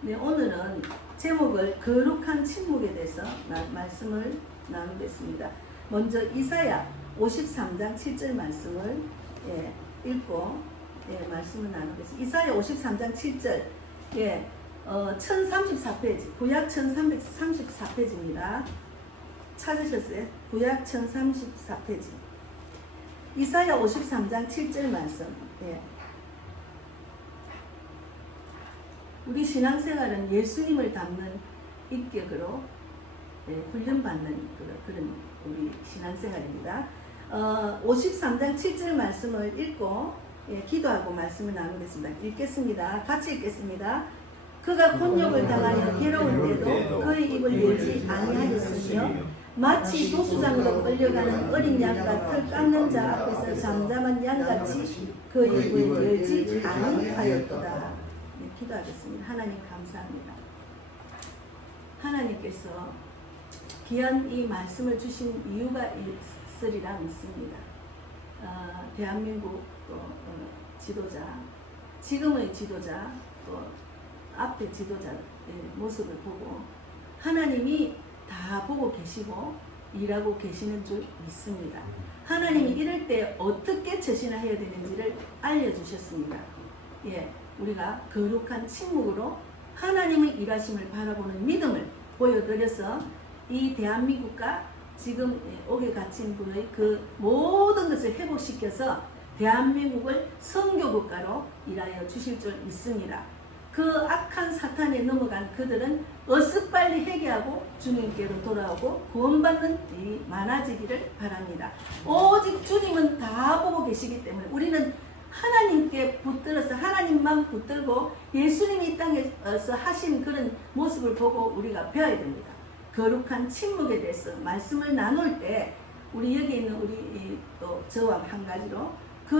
네, 오늘은 제목을 거룩한 침묵에 대해서 말씀을 나누겠습니다. 먼저 이사야 53장 7절 말씀을 읽고 말씀을 나누겠습니다. 이사야 53장 7절 1034페이지 구약 1334페이지입니다. 찾으셨어요? 구약 1034페이지 이사야 53장 7절 말씀. 우리 신앙생활은 예수님을 닮는 인격으로 훈련받는 그런 우리 신앙생활입니다. 53장 7절 말씀을 읽고 기도하고 말씀을 나누겠습니다. 읽겠습니다. 같이 읽겠습니다. 그가 곤욕을 당하여 괴로울 때도 그의 입을 열지 아니하였으며 마치 도수장으로 끌려가는 어린 양과 털 깎는 자 앞에서 잠잠한 양같이 그 입을 열지 아니하였도다. 기도하겠습니다. 하나님 감사합니다. 하나님께서 귀한 이 말씀을 주신 이유가 있으리라 믿습니다. 대한민국 지도자, 지금의 지도자, 또 앞에 지도자의 모습을 보고 하나님이 다 보고 계시고 일하고 계시는 줄 믿습니다. 하나님이 이럴 때 어떻게 처신해야 되는지를 알려주셨습니다. 우리가 거룩한 침묵으로 하나님의 일하심을 바라보는 믿음을 보여드려서 이 대한민국과 지금 옥에 갇힌 분의 그 모든 것을 회복시켜서 대한민국을 선교국가로 일하여 주실 줄 믿습니다. 그 악한 사탄에 넘어간 그들은 어서 빨리 회개하고 주님께로 돌아오고 구원받는 일이 많아지기를 바랍니다. 오직 주님은 다 보고 계시기 때문에 우리는 하나님께 붙들어서 하나님만 붙들고 예수님이 이 땅에서 하신 그런 모습을 보고 우리가 배워야 됩니다. 거룩한 침묵에 대해서 말씀을 나눌 때 우리 여기 있는 우리 또 저와 한 가지로 그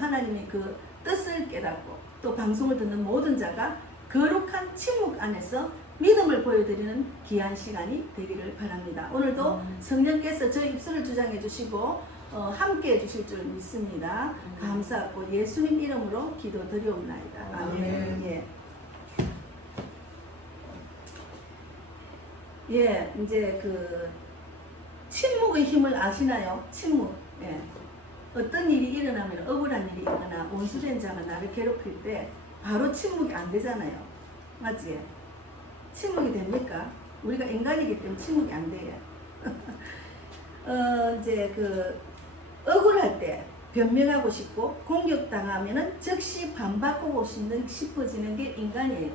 하나님의 그 뜻을 깨닫고 또 방송을 듣는 모든 자가 거룩한 침묵 안에서 믿음을 보여드리는 귀한 시간이 되기를 바랍니다. 오늘도 성령께서 저희 입술을 주장해 주시고 함께 해주실 줄 믿습니다. 감사하고 예수님 이름으로 기도드리옵나이다. 아멘. 이제 그 침묵의 힘을 아시나요? 침묵. 어떤 일이 일어나면 억울한 일이 일어나 원수된 자가 나를 괴롭힐 때 바로 침묵이 안 되잖아요. 맞지? 침묵이 됩니까? 우리가 인간이기 때문에 침묵이 안 돼요. 이제 그 억울할 때 변명하고 싶고 공격당하면은 즉시 반박하고 싶어지는 게 인간이에요.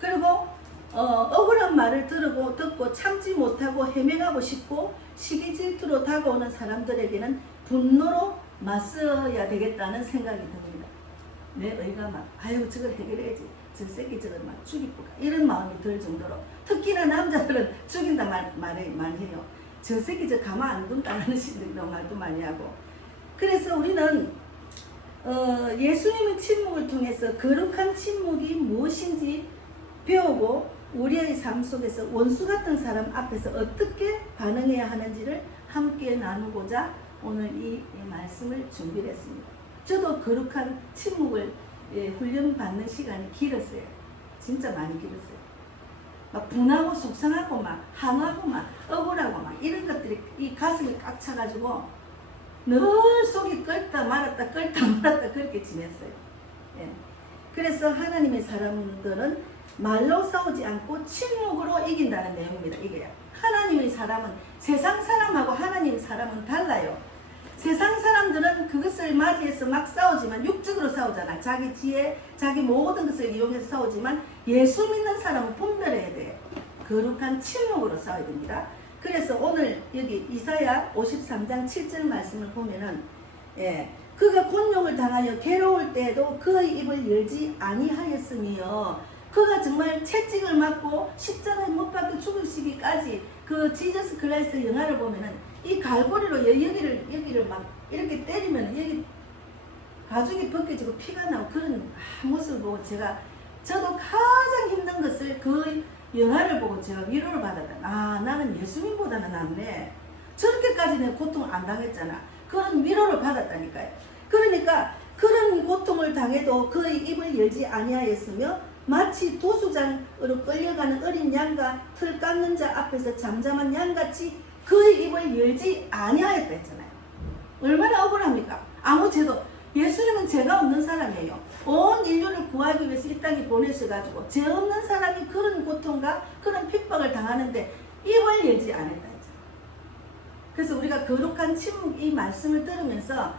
그리고 억울한 말을 듣고 참지 못하고 해명하고 싶고 시기 질투로 다가오는 사람들에게는 분노로 맞서야 되겠다는 생각이 듭니다. 내 의가 막 아유 저걸 해결해야지 저 새끼 저걸 막 죽이고 이런 마음이 들 정도로 특히나 남자들은 죽인다 말을 많이 해요. 저 새끼 저 가만 안 둔다는 신들도 말도 많이 하고. 그래서 우리는 예수님의 침묵을 통해서 거룩한 침묵이 무엇인지 배우고 우리의 삶 속에서 원수 같은 사람 앞에서 어떻게 반응해야 하는지를 함께 나누고자 오늘 이 말씀을 준비했습니다. 저도 거룩한 침묵을 훈련받는 시간이 길었어요. 진짜 많이 길었어요. 막 분하고 속상하고 막 한하고 막 억울하고 막 이런 것들이 이 가슴이 꽉 차가지고 늘 속이 끓다 말았다 그렇게 지냈어요. 그래서 하나님의 사람들은 말로 싸우지 않고 침묵으로 이긴다는 내용입니다. 이게 하나님의 사람은 세상 사람하고 하나님의 사람은 달라요. 세상 사람들은 그것을 맞이해서 막 싸우지만 육적으로 싸우잖아. 자기 지혜, 자기 모든 것을 이용해서 싸우지만 예수 믿는 사람은 분별해야 돼. 거룩한 침묵으로 싸워야 됩니다. 그래서 오늘 여기 이사야 53장 7절 말씀을 보면은 그가 곤욕을 당하여 괴로울 때에도 그의 입을 열지 아니하였으며 그가 정말 채찍을 맞고 십자가에 못 박혀 죽으시기까지 그 지저스 클라이스트 영화를 보면은 이 갈고리로 여기를 막 이렇게 때리면 여기 가죽이 벗겨지고 피가 나고 그런 모습을 보고 저도 가장 힘든 것을 그 영화를 보고 제가 위로를 받았다. 나는 예수님보다는 낫네. 저렇게까지는 고통을 안 당했잖아. 그런 위로를 받았다니까요. 그러니까 그런 고통을 당해도 그의 입을 열지 아니하였으며 마치 도수장으로 끌려가는 어린 양과 틀 깎는 자 앞에서 잠잠한 양같이 그의 입을 열지 아니하였다 했잖아요. 얼마나 억울합니까? 아무 죄도, 예수님은 죄가 없는 사람이에요. 온 인류를 구하기 위해서 이 땅에 보내셔가지고 죄 없는 사람이 그런 고통과 그런 핍박을 당하는데 입을 열지 않았다 했죠. 그래서 우리가 거룩한 침묵 이 말씀을 들으면서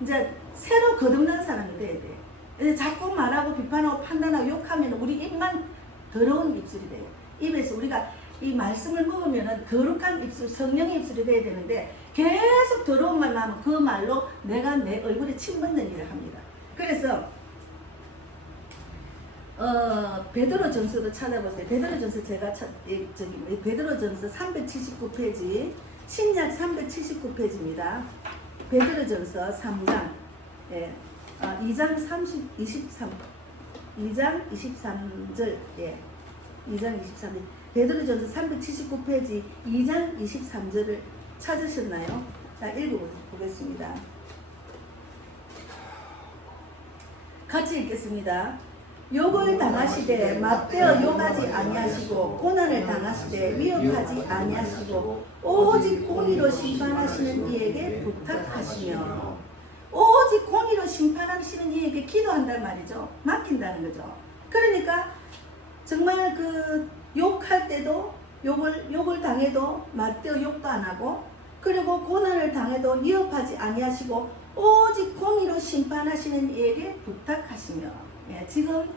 이제 새로 거듭난 사람이 돼야 돼. 이제 자꾸 말하고 비판하고 판단하고 욕하면 우리 입만 더러운 입술이 돼요. 입에서 우리가 이 말씀을 먹으면 거룩한 입술, 성령의 입술이 돼야 되는데 계속 더러운 말만 하면 그 말로 내가 내 얼굴에 침 묻는 일을 합니다. 그래서 베드로전서도 찾아보세요. 베드로전서 제가 베드로전서 379페이지, 신약 379페이지입니다. 베드로전서 3장 2장 23절 2장 23절 베드로전서 379페이지 2장 23절을 찾으셨나요? 자, 읽어보겠습니다. 같이 읽겠습니다. 욕을 당하시되 맞대어 욕하지 아니하시고 고난을 당하시되 위협하지 아니하시고 오직 공의로 심판하시는 이에게 부탁하시며, 오직 공의로 심판하시는 이에게 기도한단 말이죠. 맡긴다는 거죠. 그러니까 정말 그 욕할 때도 욕을 당해도 맞대어 욕도 안 하고, 그리고 고난을 당해도 위협하지 아니하시고 오직 공의로 심판하시는 이에게 부탁하시며. 지금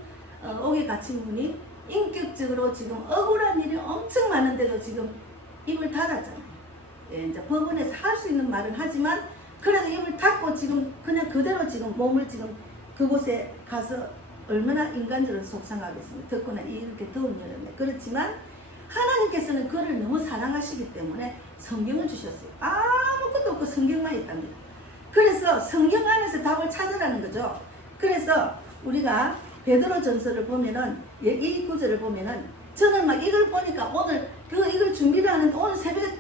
오게 갇힌 분이 인격적으로 지금 억울한 일이 엄청 많은데도 지금 입을 닫았잖아요. 이제 법원에서 할 수 있는 말은 하지만 그래도 입을 닫고 지금 그냥 그대로 지금 몸을 지금 그곳에 가서 얼마나 인간적으로 속상하겠습니까? 덕분에 이렇게 더운 여름에. 그렇지만 하나님께서는 그를 너무 사랑하시기 때문에 성경을 주셨어요. 아무것도 없고 성경만 있답니다. 그래서 성경 안에서 답을 찾으라는 거죠. 그래서 우리가 베드로전서를 보면은 이 구절을 보면은 저는 막 이걸 보니까 오늘 이걸 준비를 하는데 오늘 새벽에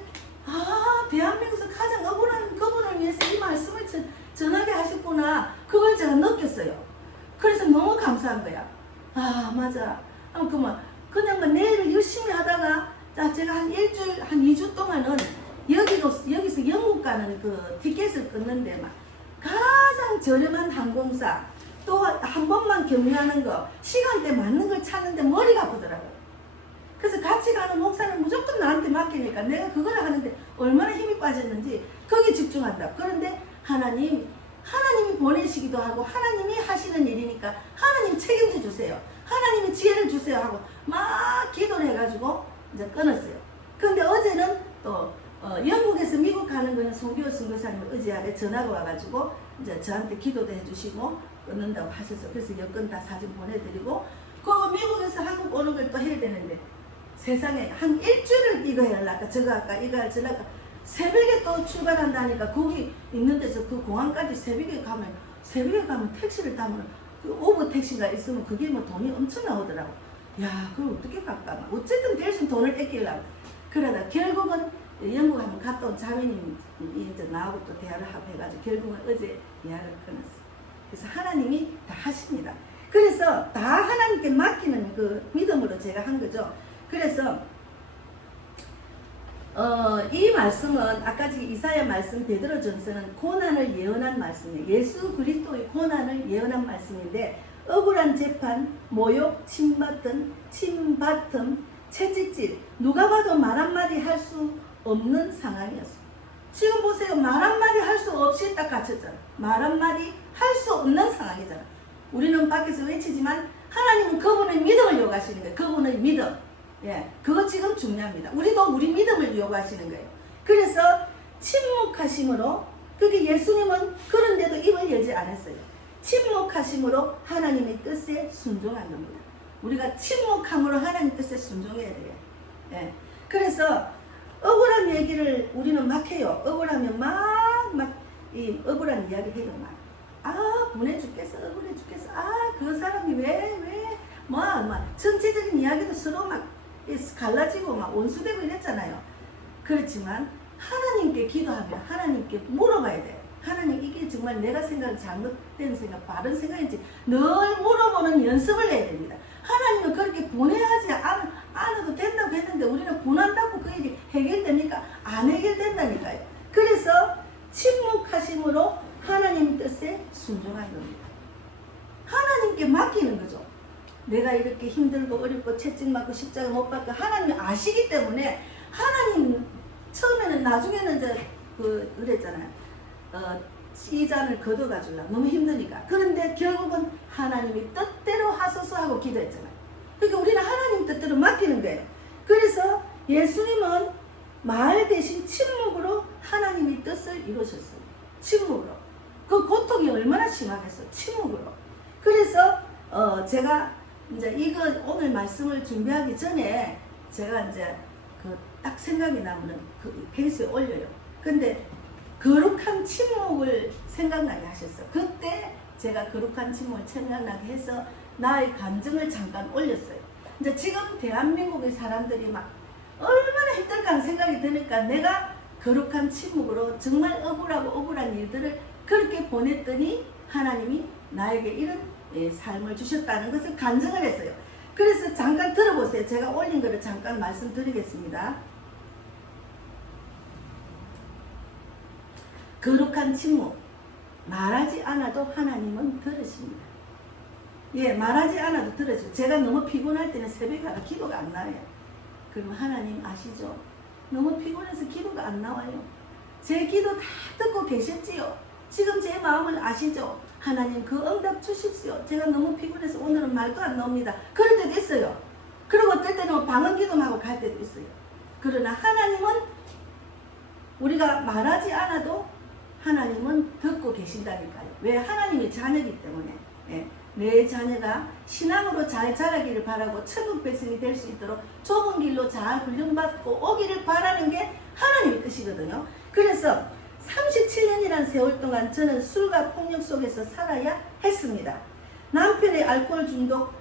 대한민국에서 가장 억울한 그분을 위해서 이 말씀을 전하게 하셨구나, 그걸 제가 느꼈어요. 그래서 너무 감사한 거야. 맞아. 그냥 내일을 열심히 하다가 제가 한 일주일, 한 2주 동안은 여기서 영국 가는 그 티켓을 끊는데 막 가장 저렴한 항공사, 또 한 번만 경유하는 거, 시간대 맞는 걸 찾는데 머리가 아프더라고요. 그래서 같이 가는 목사는 무조건 나한테 맡기니까 내가 그걸 하는데 얼마나 힘이 빠졌는지 거기 집중한다. 그런데 하나님이 보내시기도 하고 하나님이 하시는 일이니까 하나님 책임져 주세요, 하나님이 지혜를 주세요 하고 막 기도를 해가지고 이제 끊었어요. 그런데 어제는 또 영국에서 미국 가는 거는 송기호 선교사님 의지하에 전화가 와가지고 이제 저한테 기도도 해주시고 끊는다고 하셔서, 그래서 여권 다 사진 보내드리고, 그거 미국에서 한국 오는 걸 또 해야 되는데 세상에 한 일주일을 이거 해야할까 저거 할까 이거 할까 저거 할까, 새벽에 또 출발한다니까 거기 있는 데서 그 공항까지 새벽에 가면 택시를 타면 그 오버 택시가 있으면 그게 뭐 돈이 엄청 나오더라고. 야, 그걸 어떻게 갈까? 어쨌든 대신 돈을 뺏기려고. 그러다 결국은 영국 한번 갔다 온 자매님이 이제 나하고 또 대화를 하고 해가지고 결국은 어제 예약을 끊었어. 그래서 하나님이 다 하십니다. 그래서 다 하나님께 맡기는 그 믿음으로 제가 한 거죠. 그래서 이 말씀은 아까 이사야 말씀, 베드로전서는 고난을 예언한 말씀이에요. 예수 그리스도의 고난을 예언한 말씀인데 억울한 재판, 모욕, 침받음, 채찍질, 누가 봐도 말 한마디 할 수 없는 상황이었어요. 지금 보세요. 말 한마디 할 수 없이 딱 갇혔잖아. 말 한마디 할 수 없는 상황이잖아. 우리는 밖에서 외치지만 하나님은 그분의 믿음을 요구하시는 거예요. 그분의 믿음. 그거 지금 중요합니다. 우리도 우리 믿음을 요구하시는 거예요. 그래서 침묵하심으로, 그게 예수님은 그런데도 입을 열지 않았어요. 침묵하심으로 하나님의 뜻에 순종한 겁니다. 우리가 침묵함으로 하나님 뜻에 순종해야 돼요. 그래서 억울한 얘기를 우리는 막 해요. 억울하면 이 억울한 이야기 해요. 분해 죽겠어, 억울해 죽겠어. 그 사람이 전체적인 이야기도 서로 갈라지고 원수되고 이랬잖아요. 그렇지만 하나님께 기도하면 하나님께 물어봐야 돼요. 하나님, 이게 정말 내가 생각한 잘못된 생각, 바른 생각인지 늘 물어보는 연습을 해야 됩니다. 하나님은 그렇게 보내야지 않아도 된다고 했는데 우리는 보낸다고 그 일이 해결됩니까? 안 해결된다니까요. 그래서 침묵하심으로 하나님 뜻에 순종하는 겁니다. 하나님께 맡기는 거죠. 내가 이렇게 힘들고 어렵고 채찍 맞고 십자가 못 박고 하나님이 아시기 때문에 하나님 처음에는 나중에는 이제 그랬잖아요. 이 잔을 거둬가지고 너무 힘드니까. 그런데 결국은 하나님이 뜻대로 하소서 하고 기도했잖아요. 그러니까 우리는 하나님 뜻대로 맡기는 거예요. 그래서 예수님은 말 대신 침묵으로 하나님의 뜻을 이루셨어요. 침묵으로. 그 고통이 얼마나 심하겠어요. 침묵으로. 그래서 제가 이제 이거 오늘 말씀을 준비하기 전에 제가 이제 딱 생각이 나면은 그 페이스에 올려요. 근데 거룩한 침묵을 생각나게 하셨어요. 그때 제가 거룩한 침묵을 생각나게 해서 나의 감정을 잠깐 올렸어요. 이제 지금 대한민국의 사람들이 막 얼마나 힘들까 하는 생각이 드니까 내가 거룩한 침묵으로 정말 억울한 일들을 그렇게 보냈더니 하나님이 나에게 이런 삶을 주셨다는 것을 간증을 했어요. 그래서 잠깐 들어보세요. 제가 올린 거를 잠깐 말씀드리겠습니다. 거룩한 침묵. 말하지 않아도 하나님은 들으십니다. 예, 말하지 않아도 들으시죠. 제가 너무 피곤할 때는 새벽에 가서 기도가 안 나와요. 그럼 하나님 아시죠? 너무 피곤해서 기도가 안 나와요. 제 기도 다 듣고 계셨지요? 지금 제 마음을 아시죠? 하나님 그 응답 주십시오. 제가 너무 피곤해서 오늘은 말도 안 나옵니다. 그럴 때도 있어요. 그리고 어떨 때는 방언 기도하고 갈 때도 있어요. 그러나 하나님은 우리가 말하지 않아도 하나님은 듣고 계신다니까요. 왜? 하나님이 자녀이기 때문에. 예. 내 자녀가 신앙으로 잘 자라기를 바라고 천국 백성이 될 수 있도록 좁은 길로 잘 훈련받고 오기를 바라는 게 하나님의 뜻이거든요. 그래서 37년이라는 세월 동안 저는 술과 폭력 속에서 살아야 했습니다. 남편의 알코올 중독,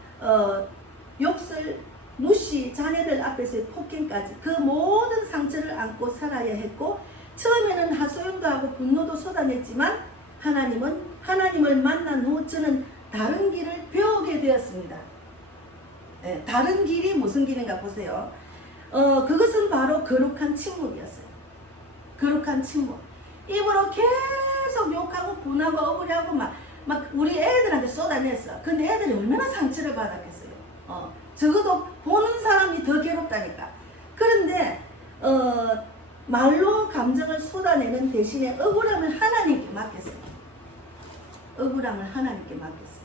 욕설, 무시, 자녀들 앞에서의 폭행까지 그 모든 상처를 안고 살아야 했고, 처음에는 하소연도 하고 분노도 쏟아냈지만 하나님을 만난 후 저는 다른 길을 배우게 되었습니다. 예, 다른 길이 무슨 길인가 보세요. 그것은 바로 거룩한 침묵이었어요. 거룩한 침묵. 입으로 계속 욕하고 분하고 억울해하고 막 우리 애들한테 쏟아냈어. 근데 애들이 얼마나 상처를 받았겠어요. 적어도 보는 사람이 더 괴롭다니까. 그런데 말로 감정을 쏟아내는 대신에 억울함을 하나님께 맡겼어요. 억울함을 하나님께 맡겼어요.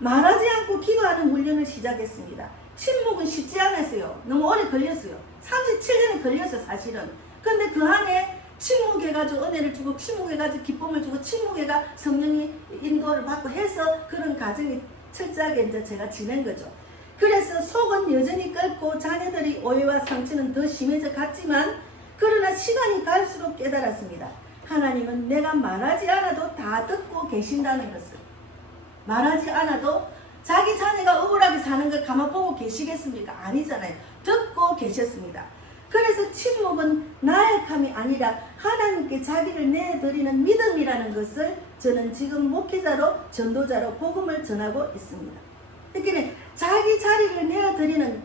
말하지 않고 기도하는 훈련을 시작했습니다. 침묵은 쉽지 않았어요. 너무 오래 걸렸어요. 37년이 걸렸어요, 사실은. 근데 그 안에 침묵해가지고 은혜를 주고, 침묵해가지고 기쁨을 주고, 침묵해가 성령이 인도를 받고 해서 그런 과정이 철저하게 이제 제가 지낸 거죠. 그래서 속은 여전히 끓고 자녀들이 오해와 상처는 더 심해져 갔지만, 그러나 시간이 갈수록 깨달았습니다. 하나님은 내가 말하지 않아도 다 듣고 계신다는 것을. 말하지 않아도 자기 자녀가 억울하게 사는 걸 가만 보고 계시겠습니까? 아니잖아요. 듣고 계셨습니다. 그래서 침묵은 나약함이 아니라 하나님께 자기를 내드리는 믿음이라는 것을 저는 지금 목회자로 전도자로 복음을 전하고 있습니다. 그러니까 자기 자리를 내드리는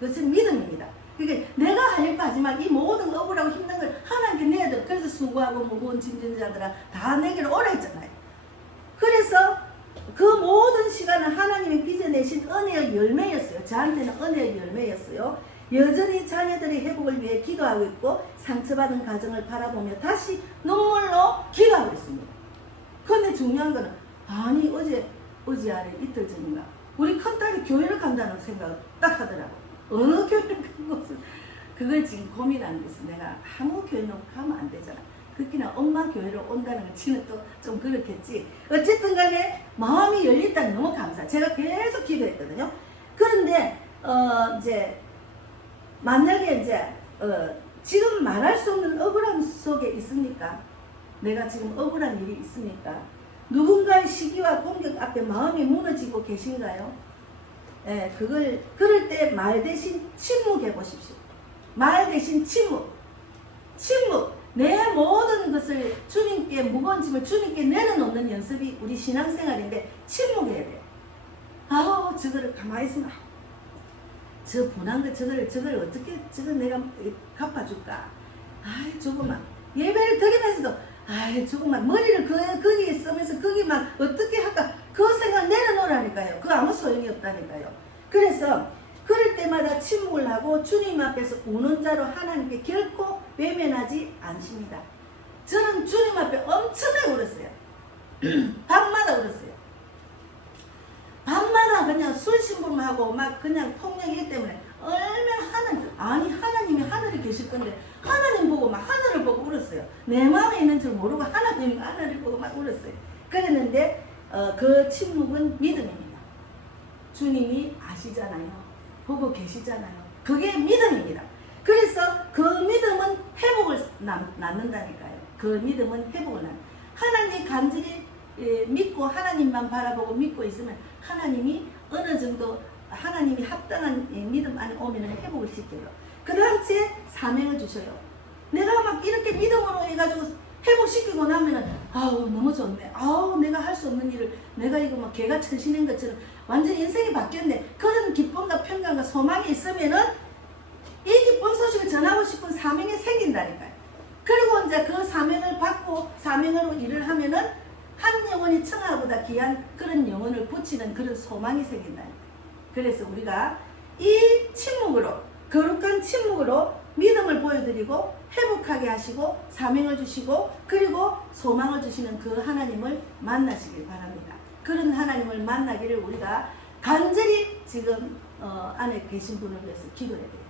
것은 믿음입니다. 그러니까 내가 하려고 하지만 이 모든 억울하고 힘든 걸 하나님께 내드려. 그래서 수고하고 무거운 짐진자들아 다 내게로 오라 했잖아요. 그래서 그 모든 시간은 하나님이 빚어내신 은혜의 열매였어요. 저한테는 은혜의 열매였어요. 여전히 자녀들의 회복을 위해 기도하고 있고 상처받은 가정을 바라보며 다시 눈물로 기도하고 있습니다. 그런데 중요한 거는 아니 어제 아래 이틀 전인가 우리 큰딸이 교회를 간다는 생각을 딱 하더라고. 어느 교회를 간 것을 그걸 지금 고민하는 거있어. 내가 아무 교회는 가면 안 되잖아. 특히나 엄마 교회로 온다는 건 지는 또 좀 그렇겠지. 어쨌든 간에 마음이 열렸다니 너무 감사. 제가 계속 기도했거든요. 그런데 이제 만약에 이제 지금 말할 수 없는 억울함 속에 있습니까? 내가 지금 억울한 일이 있습니까? 누군가의 시기와 공격 앞에 마음이 무너지고 계신가요? 예, 그럴 때 말 대신 침묵해 보십시오. 말 대신 침묵. 내 모든 것을 주님께, 무거운 짐을 주님께 내려놓는 연습이 우리 신앙생활인데 침묵해야 돼요. 아우 저거를 가만히 있으면 저 분한 거 저걸 어떻게 저걸 내가 갚아줄까. 아이 조금만 예배를 드리면서도 아이 조금만 머리를 거기에 쓰면서 거기만 어떻게 할까 그 생각 내려놓으라니까요. 그거 아무 소용이 없다니까요. 그래서 그럴 때마다 침묵을 하고 주님 앞에서 우는 자로 하나님께 결코 외면하지 않습니다. 저는 주님 앞에 엄청나게 울었어요. 밤마다 울었어요. 밤마다 그냥 술심부름하고 막 그냥 폭력이기 때문에 얼마나 하나님이 하늘에 계실 건데 하나님 보고 막 하늘을 보고 울었어요. 내 마음에 있는 줄 모르고 하나님을 보고 막 울었어요. 그랬는데 그 침묵은 믿음입니다. 주님이 아시잖아요. 보고 계시잖아요. 그게 믿음입니다. 그래서 그 믿음은 회복을 낳는다니까요. 그 믿음은 회복을 낳는. 하나님 간절히 믿고 하나님만 바라보고 믿고 있으면 하나님이 어느 정도 하나님이 합당한 믿음 안에 오면 회복을 시켜요. 그 다음째 사명을 주셔요. 내가 막 이렇게 믿음으로 해가지고 회복시키고 나면은 아우 너무 좋네. 아우 내가 할 수 없는 일을 내가 이거 막 개가 천신인 것처럼 완전히 인생이 바뀌었네. 그런 기쁨과 평강과 소망이 있으면은 이 기쁜 소식을 전하고 싶은 사명이 생긴다니까요. 그리고 이제 그 사명을 받고 사명으로 일을 하면은 한 영혼이 청하보다 귀한 그런 영혼을 붙이는 그런 소망이 생긴다니까요. 그래서 우리가 이 침묵으로 거룩한 침묵으로 믿음을 보여드리고 회복하게 하시고 사명을 주시고 그리고 소망을 주시는 그 하나님을 만나시길 바랍니다. 그런 하나님을 만나기를 우리가 간절히 지금 안에 계신 분을 위해서 기도해야 돼요.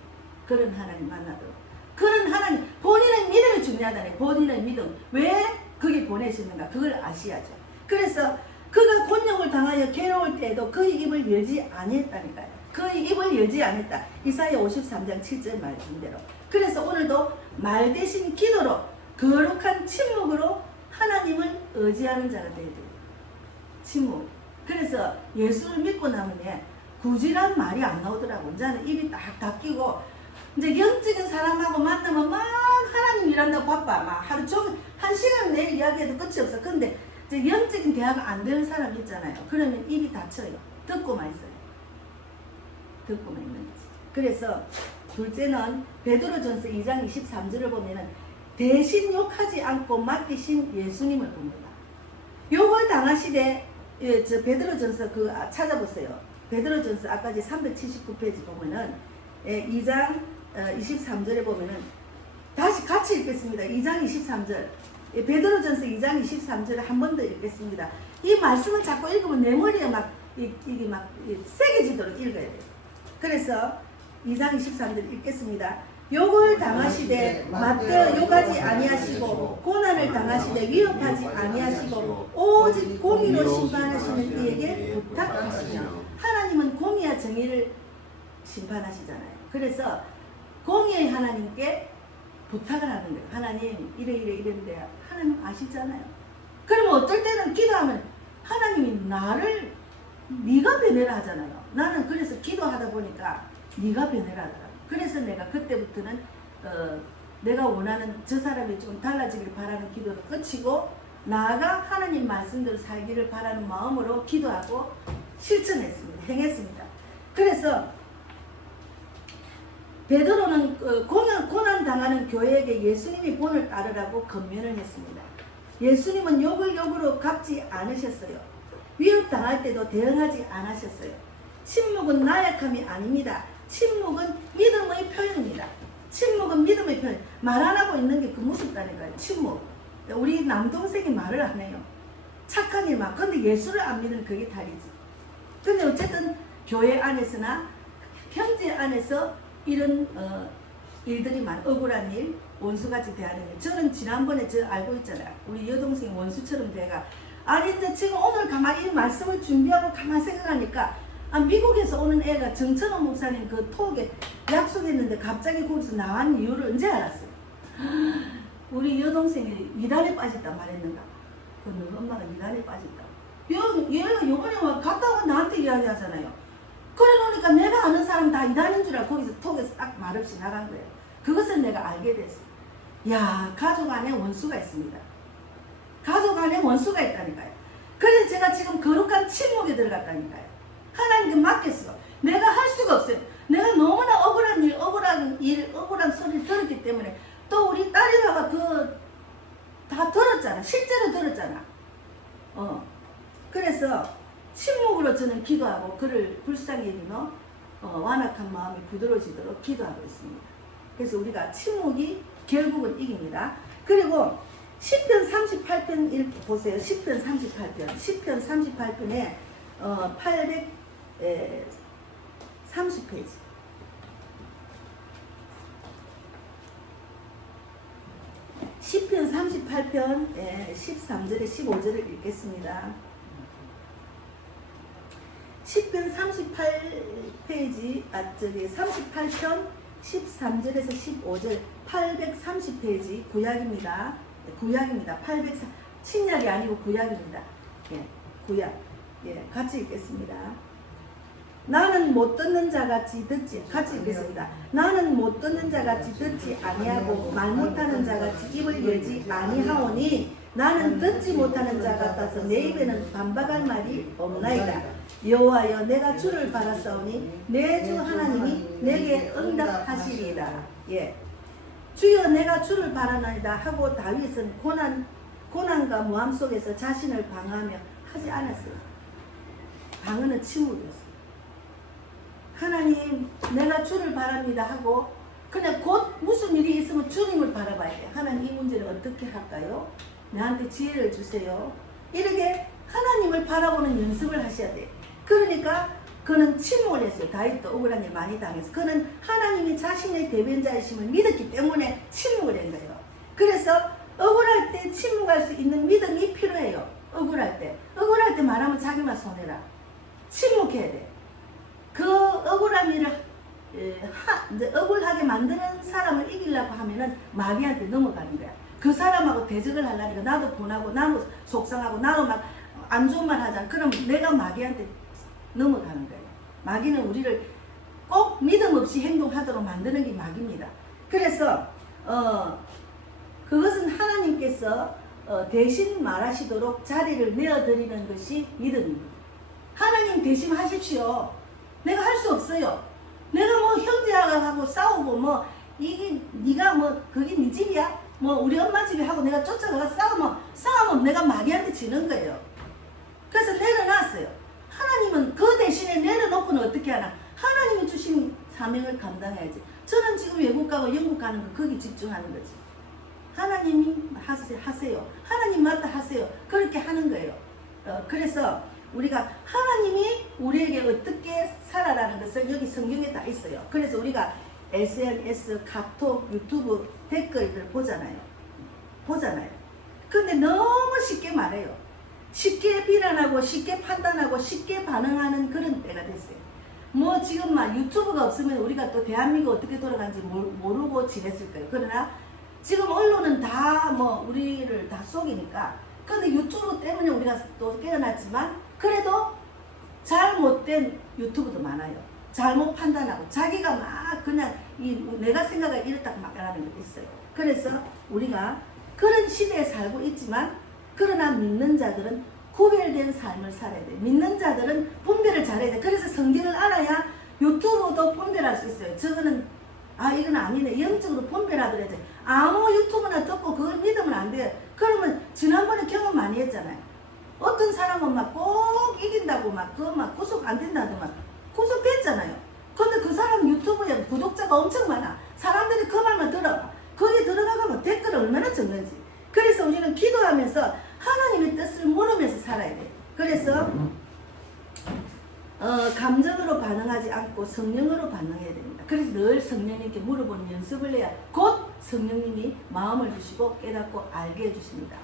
그런 하나님 만나도록. 그런 하나님, 본인의 믿음이 중요하다네. 본인의 믿음. 왜 거기 보내시는가? 그걸 아셔야죠. 그래서 그가 곤욕을 당하여 괴로울 때에도 그의 입을 열지 아니했다니까요. 그의 입을 열지 않았다. 이사야 53장 7절 말씀대로. 그래서 오늘도 말 대신 기도로 거룩한 침묵으로 하나님을 의지하는 자가 되어야 돼요. 침묵. 그래서 예수를 믿고 나면 구지란 말이 안 나오더라고. 이제는 입이 딱 닫히고 이제 영적인 사람하고 만나면 막 하나님 일한다고 바빠. 막 하루 종일 1시간 내일 이야기해도 끝이 없어. 근데 이제 영적인 대화가 안 되는 사람 있잖아요. 그러면 입이 닫혀요. 듣고만 있어요. 듣고만 있는 거지. 그래서 둘째는 베드로전서 2장 23절을 보면은 대신 욕하지 않고 맡기신 예수님을 봅니다. 욕을 당하시되 저 베드로전서 찾아보세요. 베드로전서 아까 379페이지 보면은 2장 23절에 보면은 다시 같이 읽겠습니다. 2장 23절. 베드로전서 2장 23절을 한 번 더 읽겠습니다. 이 말씀을 자꾸 읽으면 내 머리에 이게 막 새겨지도록 읽어야 돼요. 그래서 2장 23절 읽겠습니다. 욕을 당하시되 맞대어 욕하지 아니하시고 고난을 당하시되 위협하지 아니하시고 오직 공의로 심판하시는 이에게 부탁하시며 하나님은 공의와 정의를 심판하시잖아요. 그래서 공의의 하나님께 부탁을 하는 거예요. 하나님 이랬는데 하나님 아시잖아요. 그러면 어떨 때는 기도하면 하나님이 나를 네가 변해라 하잖아요. 나는 그래서 기도하다 보니까 네가 변해라 하더라고요. 그래서 내가 그때부터는 내가 원하는 저 사람이 좀 달라지길 바라는 기도를 끝이고 나아가 하나님 말씀대로 살기를 바라는 마음으로 기도하고 실천했습니다. 행했습니다. 그래서 베드로는 고난 당하는 교회에게 예수님이 본을 따르라고 권면을 했습니다. 예수님은 욕을 욕으로 갚지 않으셨어요. 위협당할 때도 대응하지 않으셨어요. 침묵은 나약함이 아닙니다. 침묵은 믿음의 표현입니다. 침묵은 믿음의 표현. 말 안 하고 있는 게 그 무섭다니까요. 침묵. 우리 남동생이 말을 안 해요. 착한 일만. 근데 예수를 안 믿으면 그게 다르지. 근데 어쨌든 교회 안에서나 형제 안에서 이런 일들이 억울한 일, 원수같이 대하는 일. 저는 지난번에 알고 있잖아요. 우리 여동생이 원수처럼 돼가. 아니 이제 지금 오늘 가만히 이 말씀을 준비하고 가만히 생각하니까 미국에서 오는 애가 정천호 목사님 그 톡에 약속했는데 갑자기 거기서 나간 이유를 언제 알았어요? 우리 여동생이 이단에 빠졌단 말했는가? 그 너희 엄마가 이단에 빠졌다. 얘가 요번에 와 갔다 온 나한테 이야기하잖아요. 그래 놓으니까 내가 아는 사람 다 이단인 줄 알고 거기서 톡에서 딱 말없이 나간 거예요. 그것을 내가 알게 됐어요. 야, 가족 안에 원수가 있습니다. 가족 안에 원수가 있다니까요. 그래서 제가 지금 거룩한 침묵에 들어갔다니까요. 하나님께 맡겼어. 내가 할 수가 없어요. 내가 너무나 억울한 일, 억울한 소리를 들었기 때문에 또 우리 딸이가 다 들었잖아. 실제로 들었잖아. 그래서 침묵으로 저는 기도하고 그를 불쌍히 여기며 완악한 마음이 부드러워지도록 기도하고 있습니다. 그래서 우리가 침묵이 결국은 이깁니다. 그리고 시편 38편 이렇게 보세요. 시편 38편에 830페이지. 시편 38편 13절에 15절을 읽겠습니다. 시편 38페이지 38편 13절에서 15절 830페이지 구약입니다. 신약이 아니고 구약입니다. 구약. 같이 읽겠습니다. 나는 못 듣는 자같이 듣지. 같이 읽겠습니다. 나는 못 듣는 자같이 듣지 아니하고 말 못하는 자같이 입을 열지 아니하오니 나는 듣지 못하는 자 같아서 내 입에는 반박할 말이 없나이다. 여호와여 내가 주를 바라사오니 내 주 하나님이 내게 응답하시리이다. 주여 내가 주를 바라나이다 하고 다윗은 고난과 모함 속에서 자신을 방어하며 하지 않았어요. 방어는 침묵이었어요. 하나님 내가 주를 바랍니다 하고 그냥 곧 무슨 일이 있으면 주님을 바라봐야 돼요. 하나님 이 문제를 어떻게 할까요? 나한테 지혜를 주세요. 이렇게 하나님을 바라보는 연습을 하셔야 돼요. 그러니까 그는 침묵을 했어요. 다윗도 억울한 일 많이 당해서 그는 하나님이 자신의 대변자이심을 믿었기 때문에 침묵을 한 거예요. 그래서 억울할 때 침묵할 수 있는 믿음이 필요해요. 억울할 때 말하면 자기만 손해라. 침묵해야 돼. 그 억울한 일을 억울하게 만드는 사람을 이기려고 하면은 마귀한테 넘어가는 거야. 그 사람하고 대적을 하려니까 나도 분하고 나도 속상하고 나도 막 안 좋은 말 하잖아. 그럼 내가 마귀한테 넘어가는 거예요. 마귀는 우리를 꼭 믿음 없이 행동하도록 만드는 게 마귀입니다. 그래서 그것은 하나님께서 대신 말하시도록 자리를 내어드리는 것이 믿음입니다. 하나님 대신 하십시오. 내가 할 수 없어요. 내가 뭐 형제하고 싸우고 뭐 이게 네가 뭐 그게 네 집이야? 뭐 우리 엄마 집에 하고 내가 쫓아가 싸우면 내가 마귀한테 지는 거예요. 그래서 내려놨어요. 하나님은 그 대신에 내려놓고는 어떻게 하나? 하나님이 주신 사명을 감당해야지. 저는 지금 외국 가고 영국 가는 거 거기 집중하는 거지. 하나님이 하세요. 하나님 맞다 하세요. 그렇게 하는 거예요. 그래서 우리가 하나님이 우리에게 어떻게 살아라는 것을 여기 성경에 다 있어요. 그래서 우리가 SNS, 카톡, 유튜브 댓글을 보잖아요. 근데 너무 쉽게 말해요. 쉽게 비난하고 쉽게 판단하고 쉽게 반응하는 그런 때가 됐어요. 뭐 지금 막 유튜브가 없으면 우리가 또 대한민국 어떻게 돌아가는지 모르고 지냈을 거예요. 그러나 지금 언론은 다 뭐 우리를 다 속이니까. 근데 유튜브 때문에 우리가 또 깨어났지만 그래도 잘못된 유튜브도 많아요. 잘못 판단하고 자기가 막 그냥 내가 생각을 이렇다고 막 말하는 게 있어요. 그래서 우리가 그런 시대에 살고 있지만 그러나 믿는 자들은 구별된 삶을 살아야 돼. 믿는 자들은 분별을 잘해야 돼. 그래서 성경을 알아야 유튜브도 분별할 수 있어요. 저거는 이건 아니네. 영적으로 분별하더라도 아무 유튜브나 듣고 그걸 믿으면 안 돼요. 그러면 지난번에 경험 많이 했잖아요. 어떤 사람은 막 꼭 이긴다고 그거 구속 안 된다고 구속됐잖아요. 근데 그 사람 유튜브에 구독자가 엄청 많아. 사람들이 그 말만 들어봐. 거기 들어가면 댓글을 얼마나 적는지. 그래서 우리는 기도하면서 하나님의 뜻을 물으면서 살아야 돼. 그래서 감정으로 반응하지 않고 성령으로 반응해야 됩니다. 그래서 늘 성령님께 물어보는 연습을 해야 곧 성령님이 마음을 주시고 깨닫고 알게 해주십니다.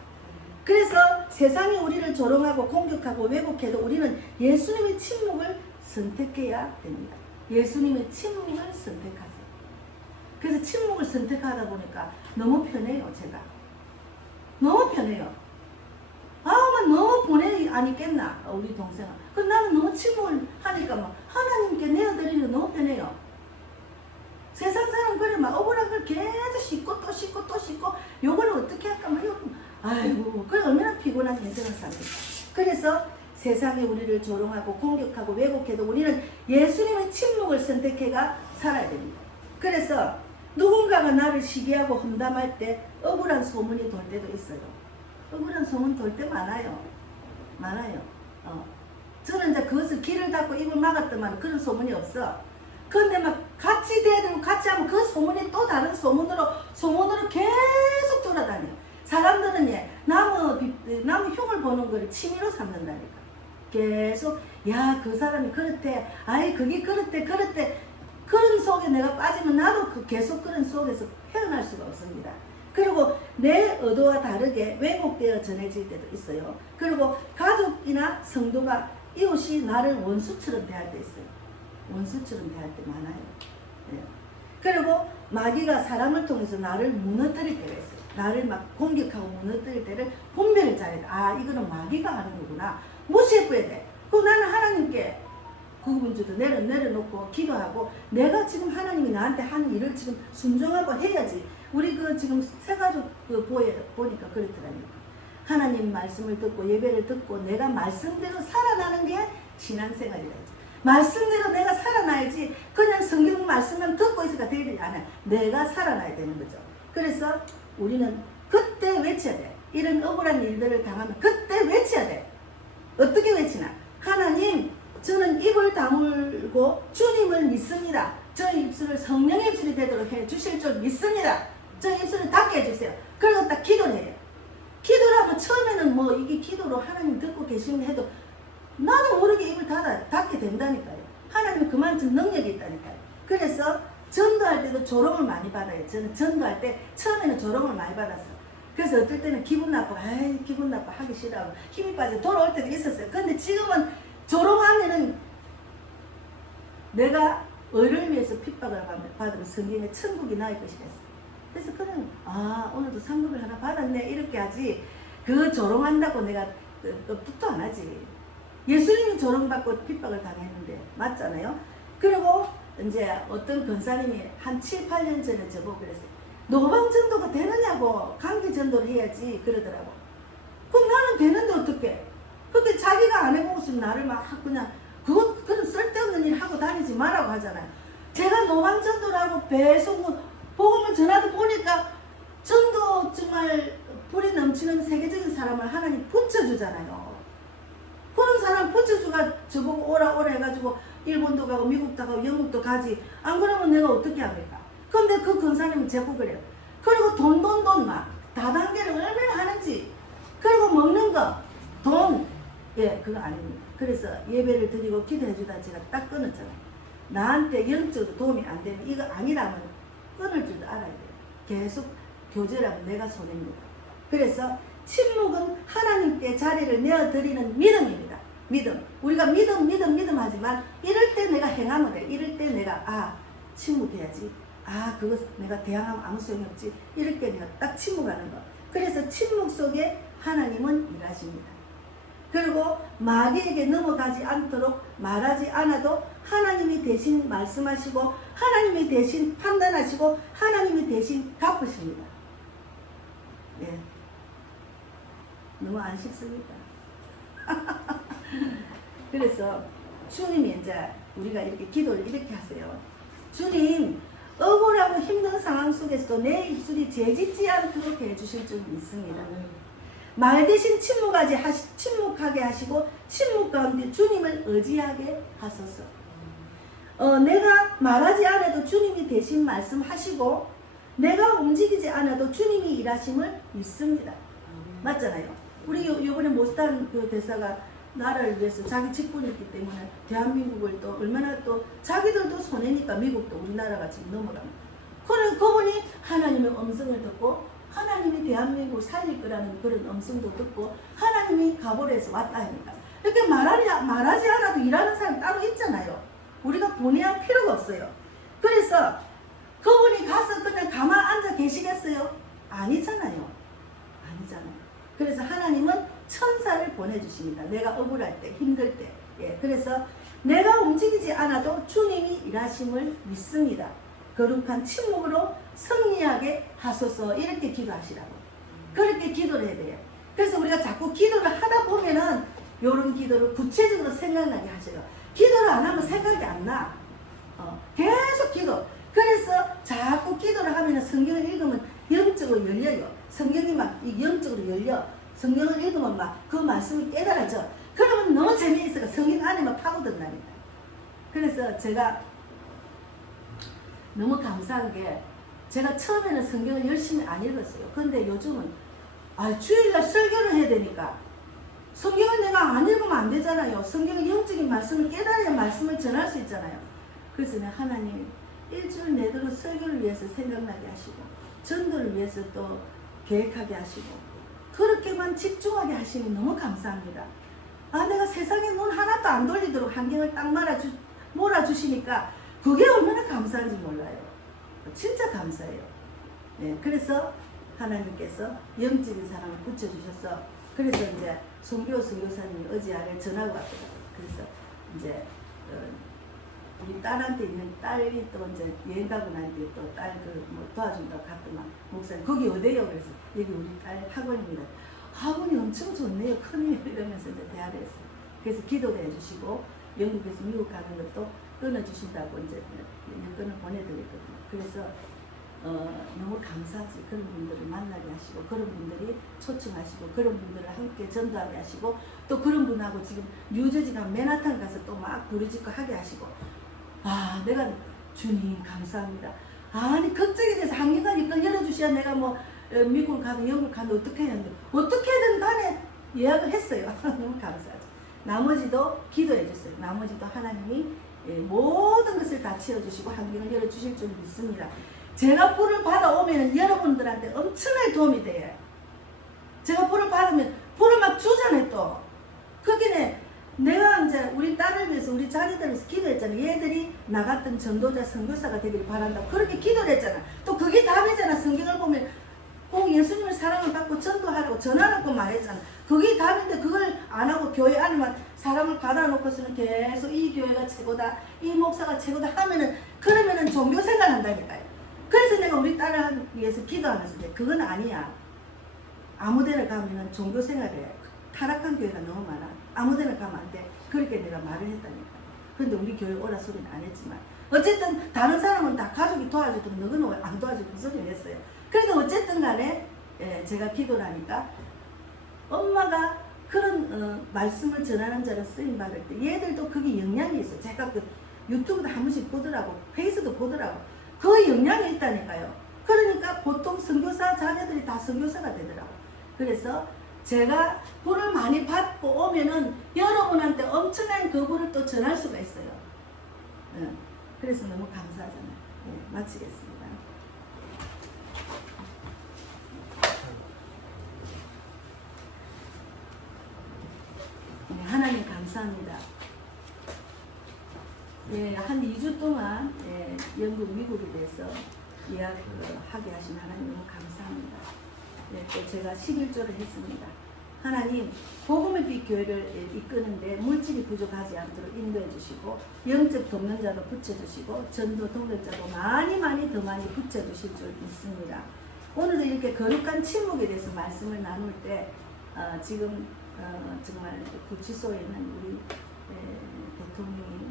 그래서 세상이 우리를 조롱하고 공격하고 왜곡해도 우리는 예수님의 침묵을 선택해야 됩니다. 예수님의 침묵을 선택하세요. 그래서 침묵을 선택하다 보니까 너무 편해요. 제가 너무 편해요. 너무 보내 아니겠나 우리 동생은. 근데 나는 너무 침묵을 하니까 하나님께 내어드리는 게 너무 편해요. 세상 사람 그래 억울한 걸 계속 씻고 또 씻고 또 씻고 요거를 어떻게 할까 아이고 그래 얼마나 피곤한 인생을 삽니까. 그래서 세상이 우리를 조롱하고 공격하고 왜곡해도 우리는 예수님의 침묵을 선택해가 살아야 됩니다. 그래서 누군가가 나를 시기하고 험담할 때 억울한 소문이 돌 때도 있어요. 억울한 소문 돌 때 많아요. 저는 이제 그것을 귀를 닫고 입을 막았더만 그런 소문이 없어. 그런데 막 같이 대들고 같이 하면 그 소문이 또 다른 소문으로 계속 돌아다녀. 사람들은 나무 흉을 보는 걸 취미로 삼는다니까. 계속 야 그 사람이 그렇대, 아이 그게 그렇대. 그런 속에 내가 빠지면 나도 계속 그런 속에서 헤어날 수가 없습니다. 그리고 내 의도와 다르게 왜곡되어 전해질 때도 있어요. 그리고 가족이나 성도가 이웃이 나를 원수처럼 대할 때 있어요. 원수처럼 대할 때 많아요. 네. 그리고 마귀가 사람을 통해서 나를 무너뜨릴 때가 있어요. 나를 막 공격하고 무너뜨릴 때를 분별을 잘해야 돼. 아 이거는 마귀가 하는 거구나. 무시해버려야 돼. 그리고 나는 하나님께 구분주도 내려놓고 기도하고 내가 지금 하나님이 나한테 한 일을 지금 순종하고 해야지. 우리 지금 새가족 보니까 그렇더라니까. 하나님 말씀을 듣고 예배를 듣고 내가 말씀대로 살아나는 게 신앙생활이라죠. 말씀대로 내가 살아나야지 그냥 성경 말씀만 듣고 있으니까 되지 않아요. 내가 살아나야 되는 거죠. 그래서 우리는 그때 외쳐야 돼. 이런 억울한 일들을 당하면 그때 외쳐야 돼. 어떻게 외치나? 하나님 저는 입을 다물고 주님을 믿습니다. 저 입술을 성령의 입술이 되도록 해 주실 줄 믿습니다. 저 입술을 닫게 해주세요. 그리고 딱 기도를 해요. 기도를 하면 처음에는 이게 기도로 하나님 듣고 계시면 해도 나도 모르게 입을 닫게 된다니까요. 하나님은 그만큼 능력이 있다니까요. 그래서 전도할 때도 조롱을 많이 받아요. 저는 전도할 때 처음에는 조롱을 많이 받았어요. 그래서 어떨 때는 기분 나빠 하기 싫어하고 힘이 빠져 돌아올 때도 있었어요. 근데 지금은 조롱하면은 내가 의를 위해서 핍박을 받으면 성경에 천국이 나을 것이라 했어요. 그래서 그냥 오늘도 상급을 하나 받았네 이렇게 하지 그 조롱한다고 내가 뜻도 안 하지. 예수님이 조롱받고 핍박을 당했는데 맞잖아요. 그리고 이제 어떤 권사님이 한 7, 8년 전에 저보고 그랬어요. 노방전도가 되느냐고 감기전도를 해야지 그러더라고. 그럼 나는 되는데 어떡해. 그렇게 자기가 안 해보고서 나를 막 그냥 그런 쓸데없는 일 하고 다니지 말라고 하잖아요. 제가 노방전도라고 배송 복음을 전하다 보니까 전도 정말 불이 넘치는 세계적인 사람을 하나님 붙여주잖아요. 그런 사람 붙여주가 저보고 오라 해가지고 일본도 가고 미국도 가고 영국도 가지. 안 그러면 내가 어떻게 합니까? 근데 그 권사님은 자꾸 그래요. 그리고 돈 막 다단계를 얼마나 하는지. 그리고 먹는 거 돈. 예, 그거 아닙니다. 그래서 예배를 드리고 기도해주다 제가 딱 끊었잖아요. 나한테 영적으로 도움이 안 되면 이거 아니라면 끊을 줄도 알아야 돼요. 계속 교제라면 내가 손해입니다. 그래서 침묵은 하나님께 자리를 내어드리는 믿음입니다. 믿음. 우리가 믿음 하지만 이럴 때 내가 행하면 돼. 이럴 때 내가 침묵해야지. 그것 내가 대항하면 아무 소용이 없지. 이럴 때 내가 딱 침묵하는 거. 그래서 침묵 속에 하나님은 일하십니다. 그리고 마귀에게 넘어가지 않도록 말하지 않아도 하나님이 대신 말씀하시고 하나님이 대신 판단하시고 하나님이 대신 갚으십니다. 네. 너무 안 쉽습니까? 그래서 주님이 이제 우리가 이렇게 기도를 이렇게 하세요. 주님 억울하고 힘든 상황 속에서도 내 입술이 재짓지 않도록 해주실 줄 믿습니다. 말 대신 침묵하게 하시고 침묵 가운데 주님을 의지하게 하소서. 내가 말하지 않아도 주님이 대신 말씀하시고 내가 움직이지 않아도 주님이 일하심을 믿습니다. 맞잖아요. 우리 요번에 모스탄 그 대사가 나라를 위해서 자기 직분이 있기 때문에 대한민국을 또 얼마나 또 자기들도 손해니까 미국도 우리나라가 지금 넘어갑니다. 그래 그분이 하나님의 음성을 듣고 하나님이 대한민국을 살릴 거라는 그런 음성도 듣고 하나님이 가보레에서 왔다 하니까 이렇게 말하지 않아도 일하는 사람이 따로 있잖아요. 우리가 보내야 필요가 없어요. 그래서 그분이 가서 그냥 가만 앉아 계시겠어요? 아니잖아요. 그래서 하나님은 천사를 보내주십니다. 내가 억울할 때, 힘들 때. 예, 그래서 내가 움직이지 않아도 주님이 일하심을 믿습니다. 거룩한 침묵으로 승리하게 하소서. 이렇게 기도하시라고. 그렇게 기도를 해야 돼요. 그래서 우리가 자꾸 기도를 하다 보면은 이런 기도를 구체적으로 생각나게 하셔요. 기도를 안 하면 생각이 안 나. 계속 기도. 그래서 자꾸 기도를 하면 성경을 읽으면 영적으로 열려요. 성경이 막 영적으로 열려. 성경을 읽으면 막 그 말씀이 깨달아져. 그러면 너무 재미있어요. 성경 안에 막 파고든다니까. 그래서 제가 너무 감사한 게 제가 처음에는 성경을 열심히 안 읽었어요. 근데 요즘은 주일날 설교를 해야 되니까 성경을 내가 안 읽으면 안 되잖아요. 성경의 영적인 말씀을 깨달아야 말씀을 전할 수 있잖아요. 그래서 내가 하나님 일주일 내도록 설교를 위해서 생각나게 하시고 전도를 위해서 또 계획하게 하시고 그렇게만 집중하게 하시니 너무 감사합니다. 내가 세상에 눈 하나도 안 돌리도록 환경을 딱 몰아주시니까 그게 얼마나 감사한지 몰라요. 진짜 감사해요. 네, 그래서 하나님께서 영적인 사람을 붙여주셔서 그래서 이제 선교사님이 어제 아래 전화가 왔더라고요. 그래서 이제 우리 딸한테 있는 딸이 또 이제 여행 가고 난 뒤에 또 딸 뭐 도와준다고 갔더만 목사님 거기 어디요? 그래서 여기 우리 딸 학원입니다. 학원이 엄청 좋네요. 큰일 이러면서 이제 대화를 했어요. 그래서 기도도 해주시고 영국에서 미국 가는 것도 끊어주신다고 이제 여권을 보내드렸거든요. 그래서 너무 감사하지. 그런 분들을 만나게 하시고 그런 분들이 초청하시고 그런 분들을 함께 전도하게 하시고 또 그런 분하고 지금 뉴저지가 맨하탄 가서 또 막 부르짖고 하게 하시고 내가 주님 감사합니다. 아니 걱정이 돼서 한계가 이끌 열어주셔야 내가 뭐 미국을 가든 영국을 가든 어떻게 해야 하는데 어떻게든 간에 예약을 했어요. 너무 감사하죠. 나머지도 기도해 줬어요. 나머지도 하나님이 모든 것을 다 채워주시고 환경을 열어주실 줄 믿습니다. 제가 불을 받아오면 여러분들한테 엄청나게 도움이 돼요. 제가 불을 받으면 불을 막 주잖아요. 또 거기는 내가 이제 우리 딸을 위해서 우리 자녀들을 위해서 기도했잖아. 얘들이 나 같은 전도자 선교사가 되기를 바란다고 그렇게 기도를 했잖아. 또 그게 답이잖아. 성경을 보면 꼭 예수님의 사랑을 받고 전도하라고 전하라고 말했잖아. 그게 답인데 그걸 안 하고 교회 안에만 사람을 받아 놓고서는 계속 이 교회가 최고다, 이 목사가 최고다 하면은 그러면은 종교생활 한다니까요. 그래서 내가 우리 딸을 위해서 기도하면서 그건 아니야. 아무데나 가면은 종교생활해. 타락한 교회가 너무 많아. 아무데나 가면 안 돼. 그렇게 내가 말을 했다니까. 근데 우리 교회 오라 소리는 안 했지만 어쨌든 다른 사람은 다 가족이 도와주고 너는 왜 안 도와주고 그 소리를 했어요. 그래도 어쨌든 간에 제가 기도를 하니까 엄마가 그런 말씀을 전하는 자로 쓰임 받을 때 얘들도 그게 영향이 있어. 제가 그 유튜브도 한 번씩 보더라고. 페이스도 보더라고. 그 영향이 있다니까요. 그러니까 보통 선교사 자녀들이 다 선교사가 되더라고. 그래서 제가 불을 많이 받고 오면은 여러분한테 엄청난 그 불을 또 전할 수가 있어요. 그래서 너무 감사하잖아요. 마치겠습니다. 하나님 감사합니다. 한 2주 동안 영국, 미국에 대해서 예약하게 하신 하나님 너무 감사합니다. 또 제가 11조를 했습니다. 하나님, 복음의 빛 교회를 이끄는데 물질이 부족하지 않도록 인도해 주시고 영적 돕는자도 붙여주시고 전도 동력자도 많이 더 많이 붙여주실 줄 믿습니다. 오늘도 이렇게 거룩한 침묵에 대해서 말씀을 나눌 때 지금 정말 구치소에 있는 우리 대통령이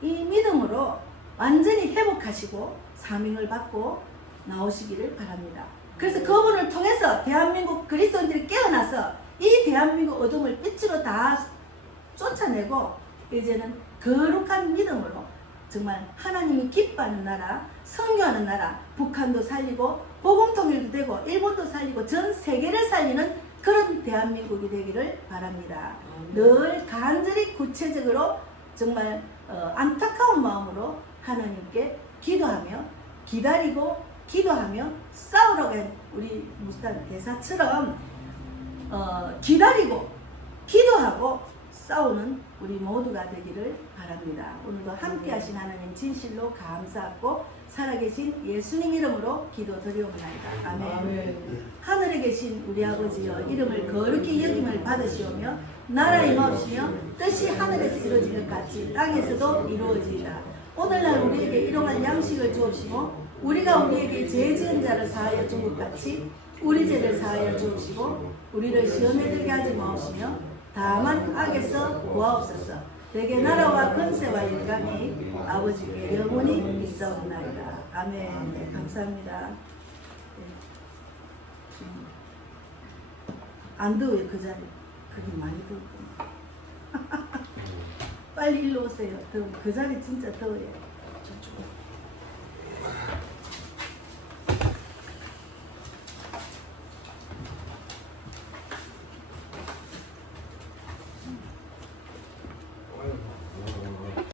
이 믿음으로 완전히 회복하시고 사명을 받고 나오시기를 바랍니다. 그래서 그분을 통해서 대한민국 그리스도인들이 깨어나서 이 대한민국 어둠을 빛으로 다 쫓아내고 이제는 거룩한 믿음으로 정말 하나님이 기뻐하는 나라, 선교하는 나라, 북한도 살리고 복음 통일도 되고 일본도 살리고 전 세계를 살리는 그런 대한민국이 되기를 바랍니다. 늘 간절히 구체적으로 정말 안타까운 마음으로 하나님께 기도하며 기다리고 기도하며 싸우라고 한 우리 무스탄 대사처럼 기다리고 기도하고 싸우는 우리 모두가 되기를 바랍니다. 오늘도 함께 하신 하나님 진실로 감사하고 살아계신 예수님 이름으로 기도드리옵나이다. 아멘. 하늘에 계신 우리 아버지여 이름을 거룩히 여김을 받으시오며 나라 임하옵시며 뜻이 하늘에서 이루어지는 같이 땅에서도 이루어지이다. 오늘날 우리에게 일용할 양식을 주옵시고 우리가 우리에게 죄 지은 자를 사하여 준 것 같이 우리 죄를 사하여 주옵시고 우리를 시험에 들게 하지 마옵시며 다만 악에서 구하옵소서. 대개 나라와 권세와 영광이 아버지께 영원히 있사옵나이다. 아멘. 네, 감사합니다. 네. 안 더워요 그 자리. 그게 많이 덥고. 빨리 일로 오세요. 그 자리 진짜 더워요.